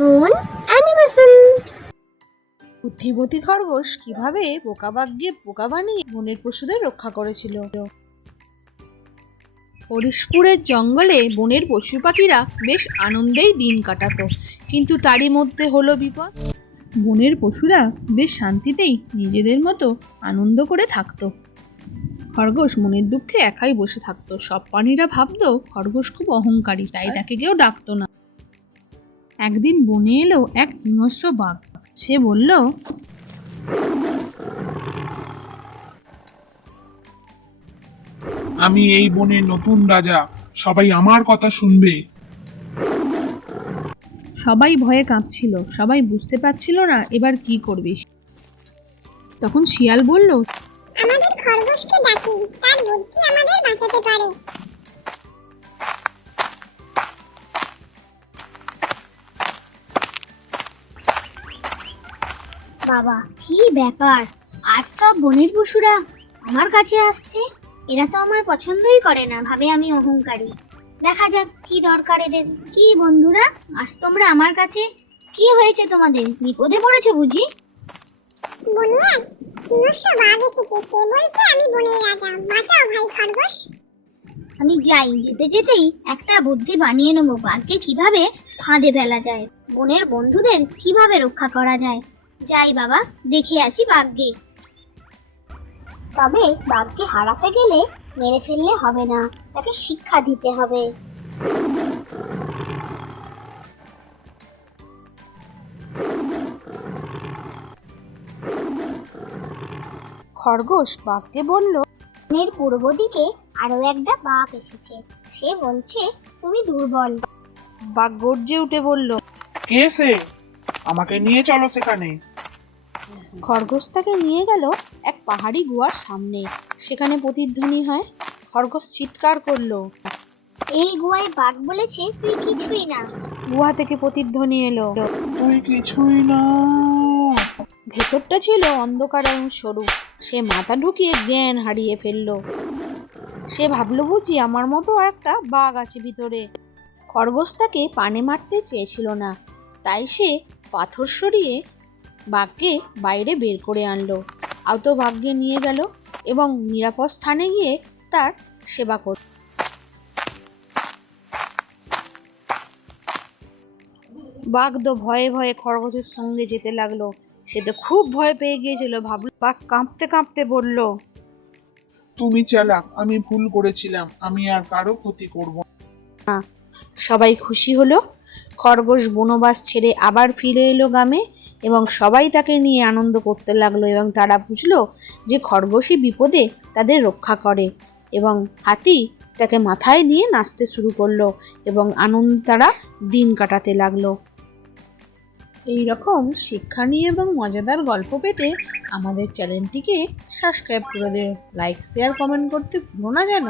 Moon animation. বুদ্ধিমতী খরগোশ কিভাবে বোকা বাঘকে বোকা বানিয়ে বনের পশুদের রক্ষা করেছিল। হরিশপুরের জঙ্গলে বনের পশু পাখিরা বেশ আনন্দেই দিন কাটাতো, কিন্তু তারই মধ্যে হলো বিপদ। বনের পশুরা বেশ শান্তিতেই নিজেদের মতো আনন্দ করে থাকতো। খরগোশ মনের দুঃখে একাই বসে থাকতো। সব প্রাণীরা ভাবতো খরগোশ খুব অহংকারী, তাই তাকে কেউ ডাকতো না। একদিন বনে এলো এক হিংস্র বাঘ। সে বলল, আমি এই বনের নতুন রাজা, সবাই আমার কথা শুনবে। সবাই ভয়ে কাঁপছিল, সবাই বুঝতে পারছিল না এবার কি করবে। তখন শিয়াল বলল, আমাদের খরগোশকে ডাকি, তার বুদ্ধি আমাদের বাঁচাতে পারে। বাবা, কি ব্যাপার, আজ সব বনের পশুরা আমার কাছে আসছে। এরা তো আমার পছন্দই করে না, ভাবে আমি অহংকারী। দেখা যাক কি দরকার এদের। কি বন্ধুরা, আজ তোমরা আমার কাছে? কি হয়েছে তোমাদের? বিপদে পড়েছো বুঝি? বনিয়া, হিংস্র বাঘ এসেছে, সে বলছে আমি বনের রাজা, বাঁচাও ভাই খরগোশ। আমি যাই, যেতে যেতেই একটা বুদ্ধি বানিয়ে নেবো, বাঘকে কিভাবে ফাঁদে ফেলা যায়, বনের বন্ধুদের কিভাবে রক্ষা করা যায়। যাই বাবা, দেখে আসি বাঘকে। তবে বাঘকে হারাতে গেলে মেরে ফেললে হবে না, তাকে শিক্ষা দিতে হবে। খরগোশ বাঘকে বলল, বনের পূর্ব দিকে আরো একটা বাঘ এসেছে, সে বলছে তুমি দুর্বল। বাঘ গর্জে উঠে বলল, কে সে? আমাকে নিয়ে চলো সেখানে। খরগোশ তাকে নিয়ে গেল এক পাহাড়ি গুহার সামনে। সেখানে প্রতিধ্বনি হয়। খরগোশ চিৎকার করলো। এই গুহায় বাঘ বলেছে তুই কিছুই না। গুহা থেকে প্রতিধ্বনি এলো, তুই কিছুই না। ভেতরটা ছিল অন্ধকার এবং সরু। সে মাথা ঢুকিয়ে জ্ঞান হারিয়ে ফেললো। সে ভাবলো বুঝি আমার মতো আর একটা বাঘ আছে ভিতরে। খরগোশ তাকে পানে মারতে চেয়েছিল না, তাই সে পাথর সরিয়ে বাঘকে বাইরে বের করে আনলো। আহত বাঘকে নিয়ে গেল এবং নিরাপদ স্থানে গিয়ে তার সেবা করল। বাঘ তো ভয়ে ভয়ে খরগোশের সঙ্গে যেতে লাগলো। সে তো খুব ভয় পেয়ে গিয়েছিল। ভাবলো, বাঘ কাঁপতে কাঁপতে বলল, তুমি চালাক, আমি ভুল করেছিলাম, আমি আর কারো ক্ষতি করব না। সবাই খুশি হলো। খরগোশ বনবাস ছেড়ে আবার ফিরে এলো গ্রামে এবং সবাই তাকে নিয়ে আনন্দ করতে লাগলো। এবং তারা বুঝলো যে খরগোশই বিপদে তাদের রক্ষা করে। এবং হাতি তাকে মাথায় নিয়ে নাচতে শুরু করলো এবং আনন্দে তারা দিন কাটাতে লাগলো। এই রকম শিক্ষা নিয়ে এবং মজাদার গল্প পেতে আমাদের চ্যানেলটিকে সাবস্ক্রাইব করে দিও। লাইক শেয়ার কমেন্ট করতে ভুলো না যেন।